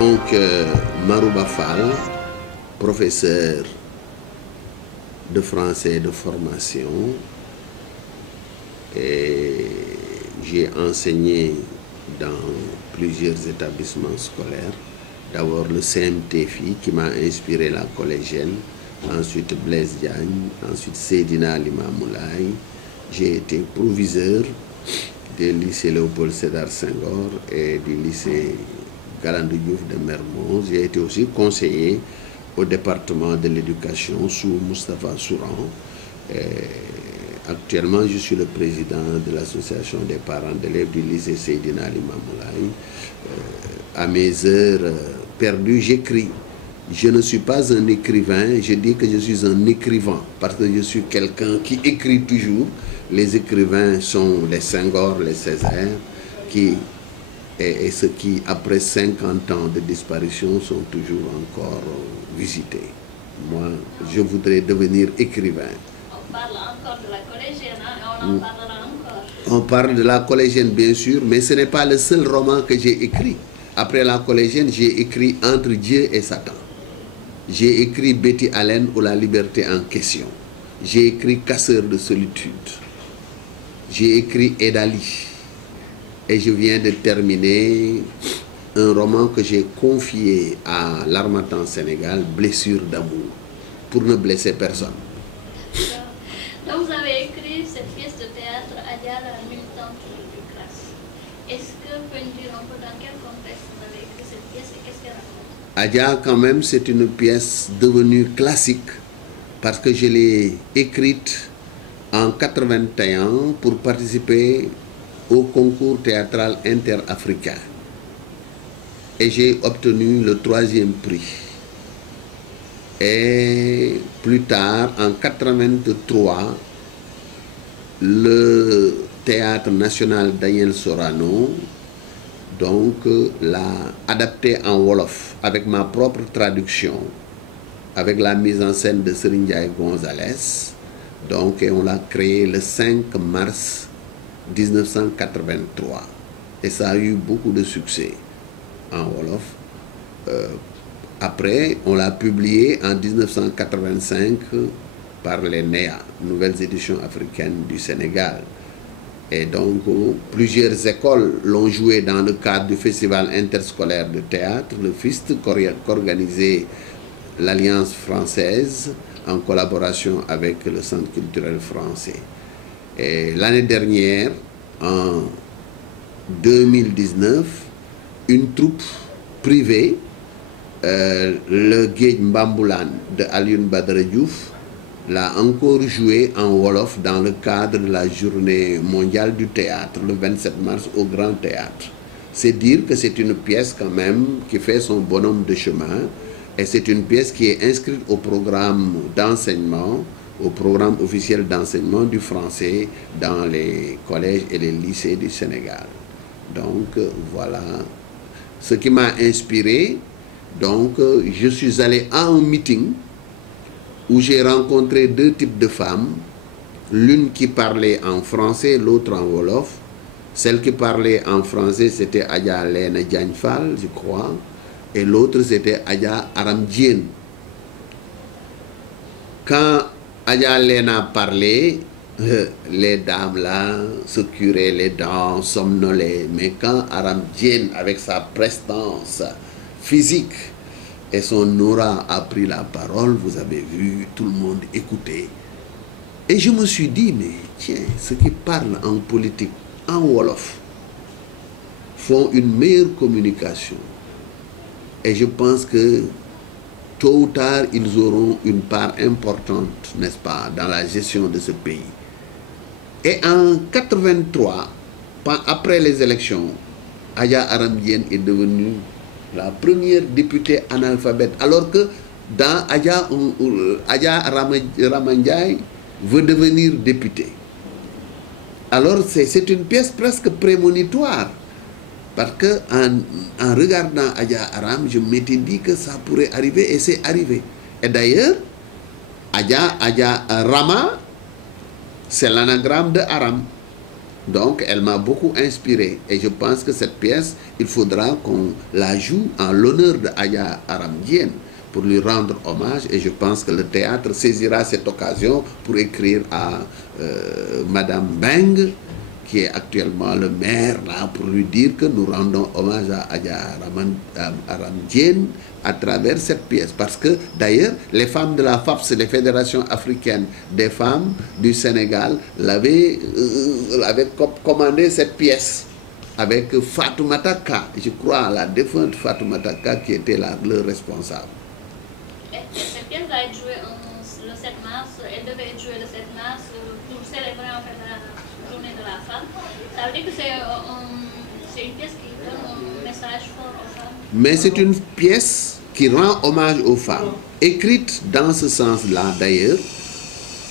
Donc, Marouba Fall, professeur de français de formation, et j'ai enseigné dans plusieurs établissements scolaires. D'abord le CMTFI qui m'a inspiré la collégienne, ensuite Blaise Diagne, ensuite Seydina Limamoulaye. J'ai été proviseur du lycée Léopold Sédar Senghor et du lycée Galandou Diouf de Mermoz. J'ai été aussi conseiller au département de l'éducation sous Moustapha Souran. Actuellement, je suis le président de l'association des parents d'élèves du lycée Seydina Limamoulaye. À mes heures perdues, j'écris. Je ne suis pas un écrivain, je dis que je suis un écrivain parce que je suis quelqu'un qui écrit toujours. Les écrivains sont les Senghor, les Césaire, et ceux qui, après 50 ans de disparition, sont toujours encore visités. Moi, je voudrais devenir écrivain. On parle encore de la collégienne, hein, et on en parlera encore. On parle de la collégienne, bien sûr, mais ce n'est pas le seul roman que j'ai écrit. Après la collégienne, j'ai écrit Entre Dieu et Satan. J'ai écrit Betty Allen ou La liberté en question. J'ai écrit Casseur de solitude. J'ai écrit Edali. Et je viens de terminer un roman que j'ai confié à l'Harmattan Sénégal, Blessure d'amour, pour ne blesser personne. Donc vous avez écrit cette pièce de théâtre Adja, la militante du CRAS. Est-ce que vous pouvez nous dire un peu dans quel contexte vous avez écrit cette pièce et qu'est-ce qu'elle raconte? Adja, quand même, c'est une pièce devenue classique parce que je l'ai écrite en 81 pour participer au concours théâtral interafricain. Et j'ai obtenu le 3e prix. Et plus tard, en 83, le Théâtre national Daniel Sorano donc l'a adapté en Wolof avec ma propre traduction, avec la mise en scène de Serigne Ndiaye Gonzalez. Donc et on l'a créé le 5 mars 1983. Et ça a eu beaucoup de succès en Wolof. Après, on l'a publié en 1985 par les NEA, Nouvelles Éditions Africaines du Sénégal. Et donc, plusieurs écoles l'ont joué dans le cadre du Festival interscolaire de théâtre, le FIST, qu'organisait l'Alliance française en collaboration avec le Centre culturel français. Et l'année dernière, en 2019, une troupe privée, le Guedj Mbambulaan de Alioune Badara Diouf, l'a encore joué en Wolof dans le cadre de la journée mondiale du théâtre, le 27 mars au Grand Théâtre. C'est dire que c'est une pièce quand même qui fait son bonhomme de chemin, et c'est une pièce qui est inscrite au programme d'enseignement, au programme officiel d'enseignement du français dans les collèges et les lycées du Sénégal. Donc voilà ce qui m'a inspiré. Donc je suis allé à un meeting où j'ai rencontré 2 types de femmes, l'une qui parlait en français, l'autre en Wolof. Celle qui parlait en français, c'était Adja Léna Diagne Fall, je crois, et l'autre c'était Adja Aram Diène. Quand Adja Léna parlait, les dames là se curaient les dents, somnolaient. Mais quand Aram Diène, avec sa prestance physique et son aura, a pris la parole, vous avez vu, tout le monde écoutait. Et je me suis dit, mais tiens, ceux qui parlent en politique, en Wolof, font une meilleure communication. Et je pense que tôt ou tard, ils auront une part importante, n'est-ce pas, dans la gestion de ce pays. Et en 83, après les élections, Adja Aram Diène est devenue la première députée analphabète, alors que dans Adja Ramandiaï veut devenir députée. Alors c'est une pièce presque prémonitoire, parce que en regardant Adja Aram, je m'étais dit que ça pourrait arriver, et c'est arrivé. Et d'ailleurs, Adja Rama, c'est l'anagramme de Aram. Donc, elle m'a beaucoup inspiré. Et je pense que cette pièce, il faudra qu'on la joue en l'honneur de Aya Aram Diène pour lui rendre hommage. Et je pense que le théâtre saisira cette occasion pour écrire à Madame Beng, qui est actuellement le maire, là, pour lui dire que nous rendons hommage à Aya Aram Diène à travers cette pièce. Parce que, d'ailleurs, les femmes de la FAFS, les fédérations africaines des femmes du Sénégal, l'avaient commandé cette pièce avec Fatoumata Ka, je crois, la défunte Fatoumata Ka, qui était leur responsable. Cette pièce va être jouée le 7 mars, elle devait être jouée le 7 mars pour célébrer en fait la journée de la femme. Ça veut dire que c'est une pièce qui donne un message fort aux femmes. Mais c'est une pièce qui rend hommage aux femmes, écrite dans ce sens-là d'ailleurs,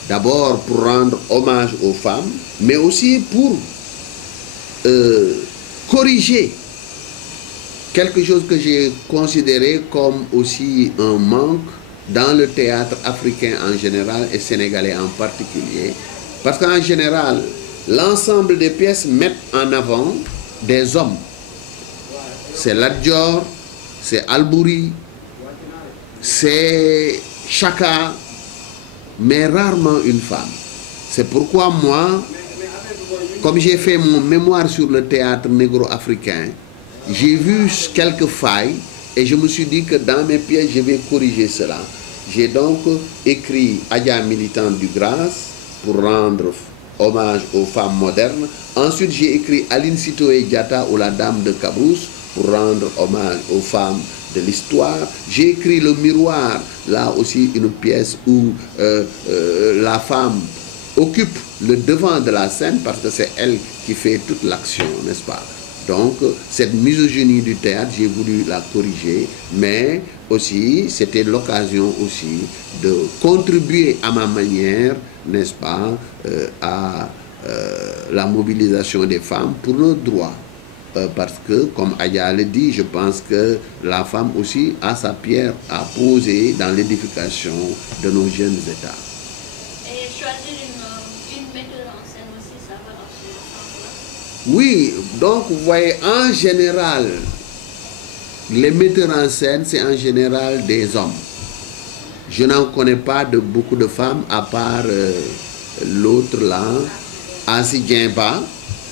d'abord pour rendre hommage aux femmes, mais aussi pour corriger quelque chose que j'ai considéré comme aussi un manque dans le théâtre africain en général et sénégalais en particulier. Parce qu'en général, l'ensemble des pièces mettent en avant des hommes. C'est Lat Dior, c'est Albouri, c'est Chaka, mais rarement une femme. C'est pourquoi moi, comme j'ai fait mon mémoire sur le théâtre négro-africain, j'ai vu quelques failles et je me suis dit que dans mes pièces, je vais corriger cela. J'ai donc écrit Adja militante du Grâce pour rendre hommage aux femmes modernes. Ensuite, j'ai écrit Aline Sitoé Diatta ou la Dame de Cabrousse pour rendre hommage aux femmes de l'histoire. J'ai écrit Le Miroir, là aussi une pièce où la femme occupe le devant de la scène parce que c'est elle qui fait toute l'action, n'est-ce pas? Donc, cette misogynie du théâtre, j'ai voulu la corriger, mais aussi, c'était l'occasion aussi de contribuer à ma manière, n'est-ce pas, à la mobilisation des femmes pour nos droits. Parce que, comme Aya le dit, je pense que la femme aussi a sa pierre à poser dans l'édification de nos jeunes États. Et choisir une metteur en scène aussi, ça va dans ce sens-là. Oui, donc vous voyez, en général, les metteurs en scène, c'est en général des hommes. Je n'en connais pas de beaucoup de femmes, à part l'autre là, Asi Djemba,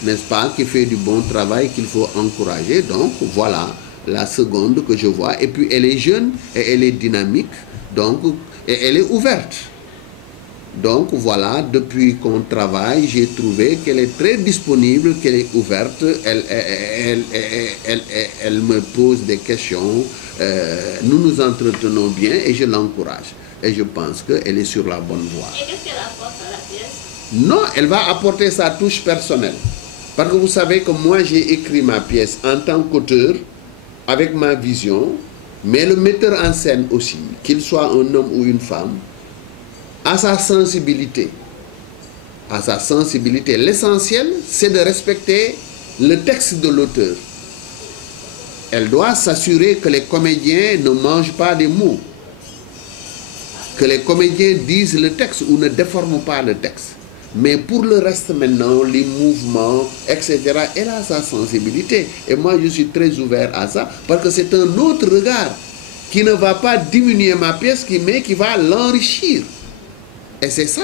n'est-ce pas, qui fait du bon travail qu'il faut encourager. Donc voilà la seconde que je vois. Et puis elle est jeune et elle est dynamique, donc, et elle est ouverte. Donc voilà, depuis qu'on travaille, j'ai trouvé qu'elle est très disponible, qu'elle est ouverte, elle me pose des questions, nous nous entretenons bien et je l'encourage. Et je pense qu'elle est sur la bonne voie. Et qu'est-ce qu'elle apporte à la pièce? Non, elle va apporter sa touche personnelle. Parce que vous savez que moi j'ai écrit ma pièce en tant qu'auteur, avec ma vision, mais le metteur en scène aussi, qu'il soit un homme ou une femme, à sa sensibilité. À sa sensibilité. L'essentiel, c'est de respecter le texte de l'auteur. Elle doit s'assurer que les comédiens ne mangent pas des mots. Que les comédiens disent le texte ou ne déforment pas le texte. Mais pour le reste maintenant, les mouvements, etc., elle a sa sensibilité. Et moi, je suis très ouvert à ça parce que c'est un autre regard qui ne va pas diminuer ma pièce, mais qui va l'enrichir. Et c'est ça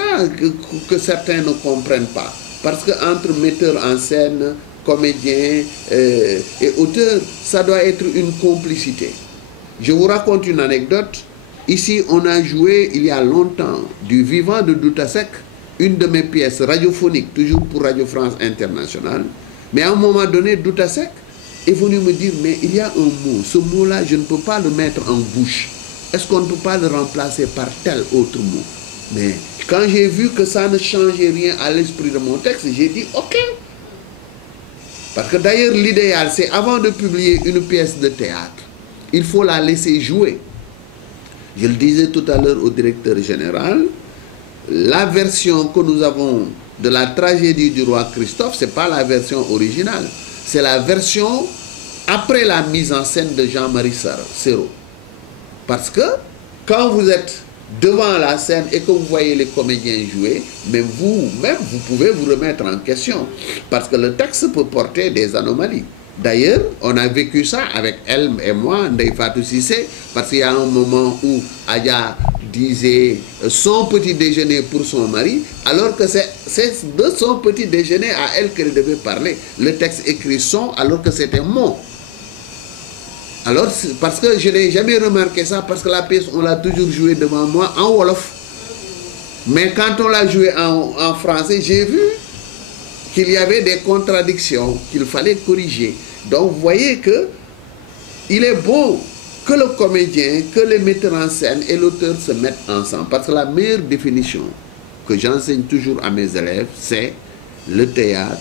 que certains ne comprennent pas. Parce qu'entre metteur en scène, comédien et auteur, ça doit être une complicité. Je vous raconte une anecdote. Ici, on a joué il y a longtemps du vivant de Douta Seck, une de mes pièces radiophoniques, toujours pour Radio France Internationale. Mais à un moment donné, Douta Seck est venu me dire, mais il y a un mot, ce mot-là, je ne peux pas le mettre en bouche. Est-ce qu'on ne peut pas le remplacer par tel autre mot? Mais quand j'ai vu que ça ne changeait rien à l'esprit de mon texte, j'ai dit ok. Parce que d'ailleurs l'idéal, c'est avant de publier une pièce de théâtre, il faut la laisser jouer. Je le disais tout à l'heure au directeur général, la version que nous avons de la tragédie du roi Christophe, ce n'est pas la version originale. C'est la version après la mise en scène de Jean-Marie Serrault. Parce que quand vous êtes devant la scène et que vous voyez les comédiens jouer, même vous-même, vous pouvez vous remettre en question. Parce que le texte peut porter des anomalies. D'ailleurs, on a vécu ça avec elle et moi, Ndeye Fatou Cissé, parce qu'il y a un moment où Aya disait son petit déjeuner pour son mari, alors que c'est de son petit déjeuner à elle qu'elle devait parler. Le texte écrit son alors que c'était mon. Alors, parce que je n'ai jamais remarqué ça, parce que la pièce, on l'a toujours jouée devant moi en Wolof. Mais quand on l'a jouée en français, j'ai vu qu'il y avait des contradictions, qu'il fallait corriger. Donc, vous voyez que il est bon que le comédien, que le metteur en scène et l'auteur se mettent ensemble. Parce que la meilleure définition que j'enseigne toujours à mes élèves, c'est le théâtre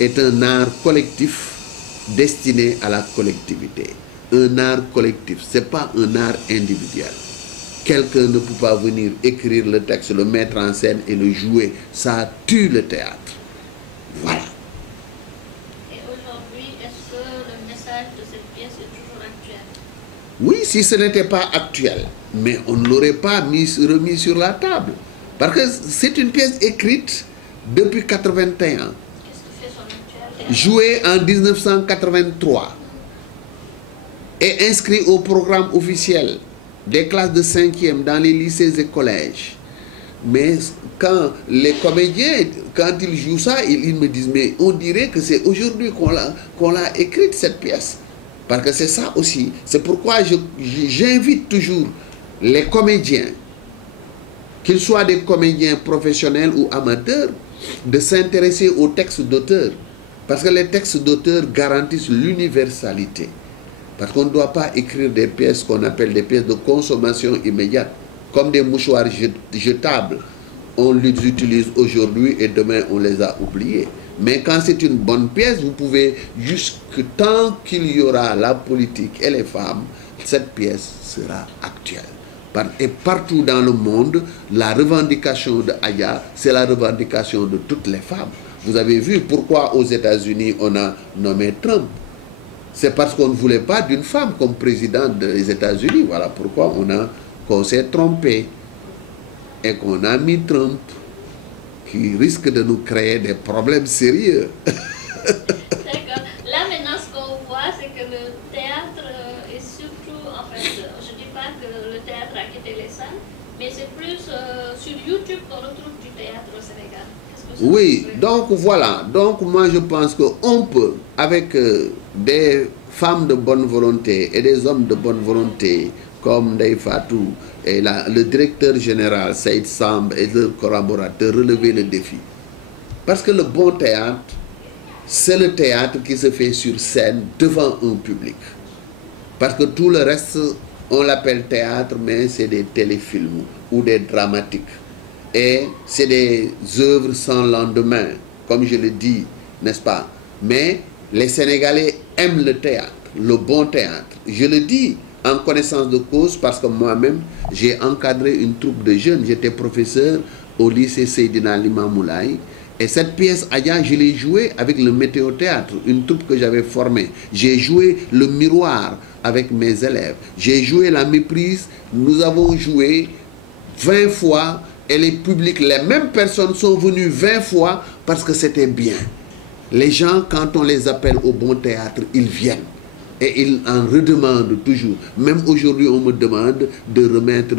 est un art collectif destiné à la collectivité. Un art collectif, ce n'est pas un art individuel. Quelqu'un ne peut pas venir écrire le texte, le mettre en scène et le jouer. Ça tue le théâtre. Voilà. Et aujourd'hui, est-ce que le message de cette pièce est toujours actuel? Oui, si ce n'était pas actuel, mais on ne l'aurait pas remis sur la table. Parce que c'est une pièce écrite depuis 81. Qu'est-ce qui fait son actualité? Jouée en 1983 et inscrit au programme officiel des classes de 5e dans les lycées et collèges. Mais quand les comédiens, quand ils jouent ça, ils me disent, mais on dirait que c'est aujourd'hui qu'on l'a écrite cette pièce. Parce que c'est ça aussi. C'est pourquoi j'invite toujours les comédiens, qu'ils soient des comédiens professionnels ou amateurs, de s'intéresser aux textes d'auteur. Parce que les textes d'auteur garantissent l'universalité. Parce qu'on ne doit pas écrire des pièces qu'on appelle des pièces de consommation immédiate, comme des mouchoirs jetables. On les utilise aujourd'hui et demain on les a oubliés. Mais quand c'est une bonne pièce, vous pouvez, jusque tant qu'il y aura la politique et les femmes, cette pièce sera actuelle. Et partout dans le monde, la revendication de Aya, c'est la revendication de toutes les femmes. Vous avez vu pourquoi aux États-Unis on a nommé Trump. C'est parce qu'on ne voulait pas d'une femme comme président des États-Unis. Voilà pourquoi qu'on s'est trompé et qu'on a mis Trump, qui risque de nous créer des problèmes sérieux. D'accord. Là maintenant, ce qu'on voit, c'est que le théâtre est surtout, en fait, je ne dis pas que le théâtre a quitté les salles, mais c'est plus sur YouTube qu'on retrouve du théâtre au Sénégal. Oui, donc voilà. Donc moi je pense qu'on peut, avec des femmes de bonne volonté et des hommes de bonne volonté, comme Ndeye Fatou et le directeur général Saïd Samb et leurs collaborateurs, relever le défi. Parce que le bon théâtre, c'est le théâtre qui se fait sur scène devant un public. Parce que tout le reste, on l'appelle théâtre, mais c'est des téléfilms ou des dramatiques. Et c'est des œuvres sans lendemain, comme je le dis, n'est-ce pas? Mais les Sénégalais aiment le théâtre, le bon théâtre. Je le dis en connaissance de cause parce que moi-même, j'ai encadré une troupe de jeunes. J'étais professeur au lycée Seydina Limamoulaye. Et cette pièce, Aya, je l'ai jouée avec le Météo-Théâtre, une troupe que j'avais formée. J'ai joué le Miroir avec mes élèves. J'ai joué la Méprise. Nous avons joué 20 fois. Et les publics, les mêmes personnes sont venues 20 fois parce que c'était bien. Les gens, quand on les appelle au bon théâtre, ils viennent. Et ils en redemandent toujours. Même aujourd'hui, on me demande de remettre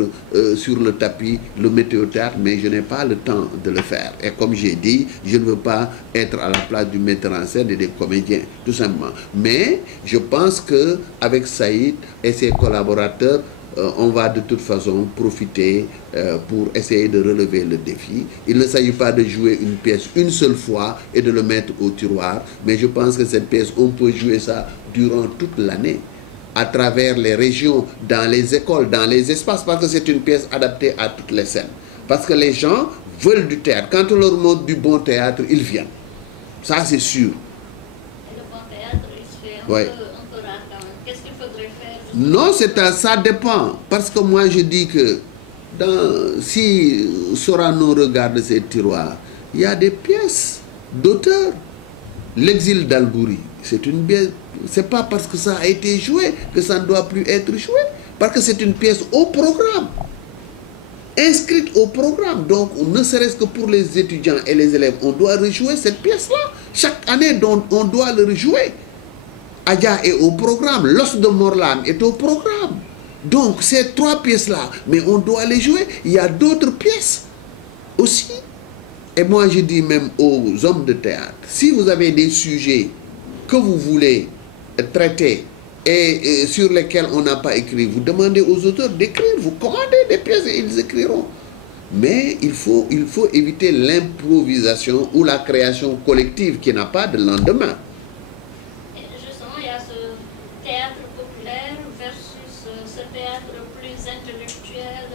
sur le tapis le Météo-Théâtre, mais je n'ai pas le temps de le faire. Et comme j'ai dit, je ne veux pas être à la place du metteur en scène et des comédiens, tout simplement. Mais je pense qu'avec Saïd et ses collaborateurs, on va de toute façon profiter pour essayer de relever le défi. Il ne s'agit pas de jouer une pièce une seule fois et de le mettre au tiroir, mais je pense que cette pièce, on peut jouer ça durant toute l'année, à travers les régions, dans les écoles, dans les espaces, parce que c'est une pièce adaptée à toutes les scènes. Parce que les gens veulent du théâtre. Quand on leur montre du bon théâtre, ils viennent. Ça, c'est sûr. Et le bon théâtre, il se fait un peu rare quand même. Qu'est-ce qu'il faudrait faire? Non, ça dépend. Parce que moi, je dis que si Sorano regarde ces tiroirs, il y a des pièces d'auteurs. L'exil d'Albouri, c'est une pièce. C'est pas parce que ça a été joué que ça ne doit plus être joué. Parce que c'est une pièce au programme. inscrite au programme. Donc, ne serait-ce que pour les étudiants et les élèves, on doit rejouer cette pièce-là. Chaque année, donc, on doit le rejouer. Adja est au programme, L'os de Morlam est au programme. Donc, ces 3 pièces-là, mais on doit les jouer. Il y a d'autres pièces aussi. Et moi, je dis même aux hommes de théâtre, si vous avez des sujets que vous voulez traiter et sur lesquels on n'a pas écrit, vous demandez aux auteurs d'écrire, vous commandez des pièces et ils écriront. Mais il faut éviter l'improvisation ou la création collective qui n'a pas de lendemain. Et justement, il y a ce théâtre populaire versus ce théâtre plus intellectuel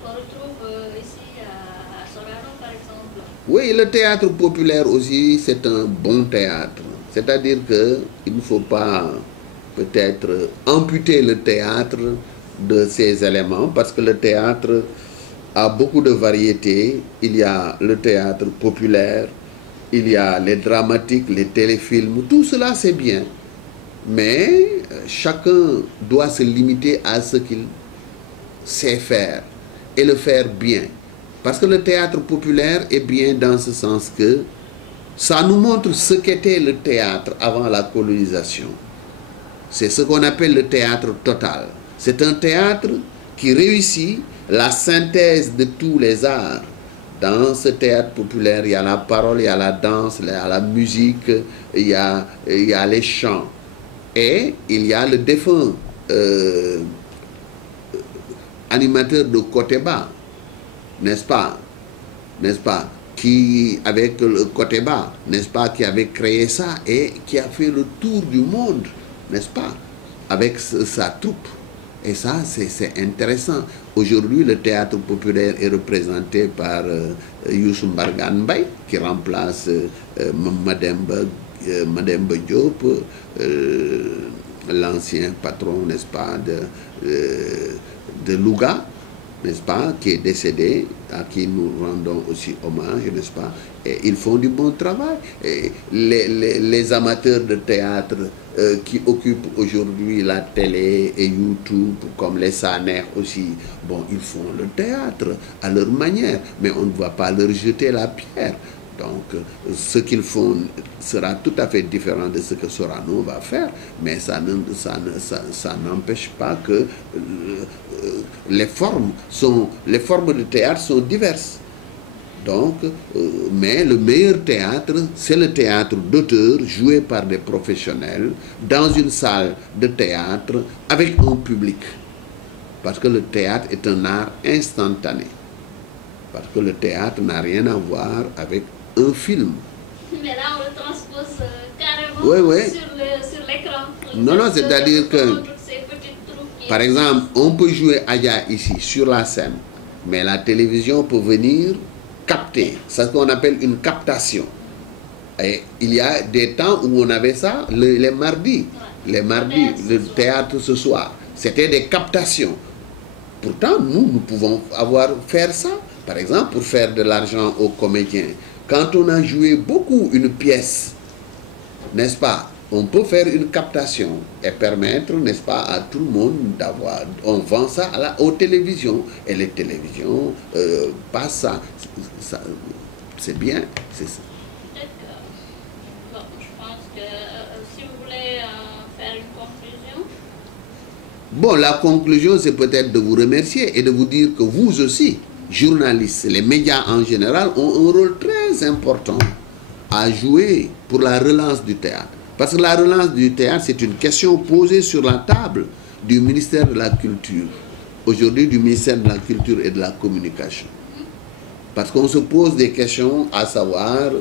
qu'on retrouve ici à Sorano, par exemple. Oui, le théâtre populaire aussi, c'est un bon théâtre. C'est-à-dire qu'il ne faut pas peut-être amputer le théâtre de ses éléments, parce que le théâtre a beaucoup de variétés. Il y a le théâtre populaire, il y a les dramatiques, les téléfilms, tout cela c'est bien. Mais chacun doit se limiter à ce qu'il sait faire et le faire bien. Parce que le théâtre populaire est bien dans ce sens que ça nous montre ce qu'était le théâtre avant la colonisation. C'est ce qu'on appelle le théâtre total. C'est un théâtre qui réussit la synthèse de tous les arts. Dans ce théâtre populaire, il y a la parole, il y a la danse, il y a la musique, il y a les chants. Et il y a le défunt animateur de Koteba, n'est-ce pas, qui, avec le Koteba, n'est-ce pas, qui avait créé ça et qui a fait le tour du monde, n'est-ce pas, avec sa troupe. Et ça, c'est intéressant. Aujourd'hui, le théâtre populaire est représenté par Youssou Mbargane Mbaye, qui remplace Mademba Diop, l'ancien patron, n'est-ce pas, de Louga, n'est-ce pas, qui est décédé, à qui nous rendons aussi hommage, n'est-ce pas. Et ils font du bon travail. Et les amateurs de théâtre qui occupent aujourd'hui la télé et YouTube, comme les Saner aussi, bon, ils font le théâtre à leur manière, mais on ne va pas leur jeter la pierre. Donc, ce qu'ils font sera tout à fait différent de ce que Sorano va faire, mais ça n'empêche pas que les formes de théâtre sont diverses. Donc, mais le meilleur théâtre, c'est le théâtre d'auteur joué par des professionnels dans une salle de théâtre avec un public. Parce que le théâtre est un art instantané. Parce que le théâtre n'a rien à voir avec un film. Mais là, on le transpose carrément sur l'écran. Non, c'est-à-dire que, par exemple, on peut jouer Adja ici, sur la scène, mais la télévision peut venir capter. C'est ce qu'on appelle une captation. Et il y a des temps où on avait ça, les mardis. Les mardis, le théâtre ce soir. C'était des captations. Pourtant, nous pouvons faire ça, par exemple, pour faire de l'argent aux comédiens. Quand on a joué beaucoup une pièce, n'est-ce pas, on peut faire une captation et permettre, n'est-ce pas, à tout le monde d'avoir... On vend ça aux télévisions et les télévisions passent ça. C'est bien, c'est ça. Bon, je pense que si vous voulez faire une conclusion... Bon, la conclusion, c'est peut-être de vous remercier et de vous dire que vous aussi, journalistes, les médias en général, ont un rôle très important à jouer pour la relance du théâtre. Parce que la relance du théâtre, c'est une question posée sur la table du ministère de la Culture. Aujourd'hui, du ministère de la Culture et de la Communication. Parce qu'on se pose des questions à savoir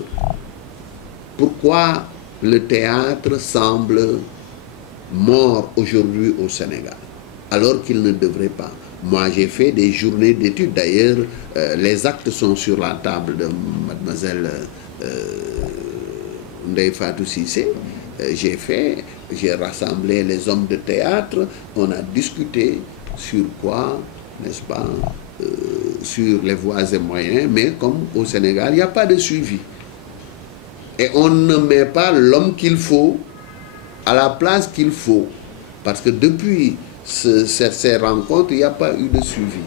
pourquoi le théâtre semble mort aujourd'hui au Sénégal, alors qu'il ne devrait pas. Moi, j'ai fait des journées d'études. D'ailleurs, les actes sont sur la table de mademoiselle Ndeye Fatou Cissé. J'ai rassemblé les hommes de théâtre, on a discuté sur quoi, n'est-ce pas, sur les voies et moyens, mais comme au Sénégal, il n'y a pas de suivi. Et on ne met pas l'homme qu'il faut à la place qu'il faut. Parce que depuis ces rencontres, il n'y a pas eu de suivi.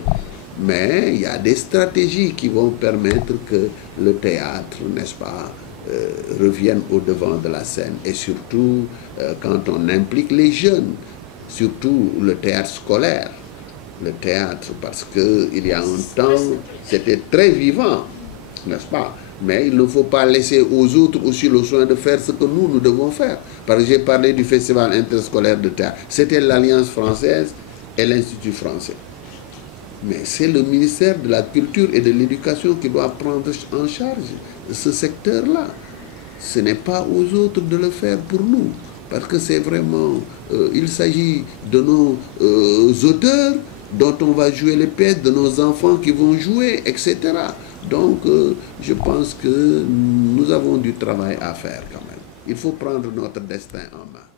Mais il y a des stratégies qui vont permettre que le théâtre, n'est-ce pas, revienne au devant de la scène. Et surtout, quand on implique les jeunes, surtout le théâtre scolaire, le théâtre, parce qu'il y a un temps, c'était très vivant, n'est-ce pas? Mais il ne faut pas laisser aux autres aussi le soin de faire ce que nous devons faire. Parce que j'ai parlé du Festival interscolaire de théâtre. C'était l'Alliance française et l'Institut français. Mais c'est le ministère de la Culture et de l'Éducation qui doit prendre en charge ce secteur-là. Ce n'est pas aux autres de le faire pour nous. Parce que c'est vraiment... il s'agit de nos auteurs dont on va jouer les pièces, de nos enfants qui vont jouer, etc. Donc, je pense que nous avons du travail à faire quand même. Il faut prendre notre destin en main.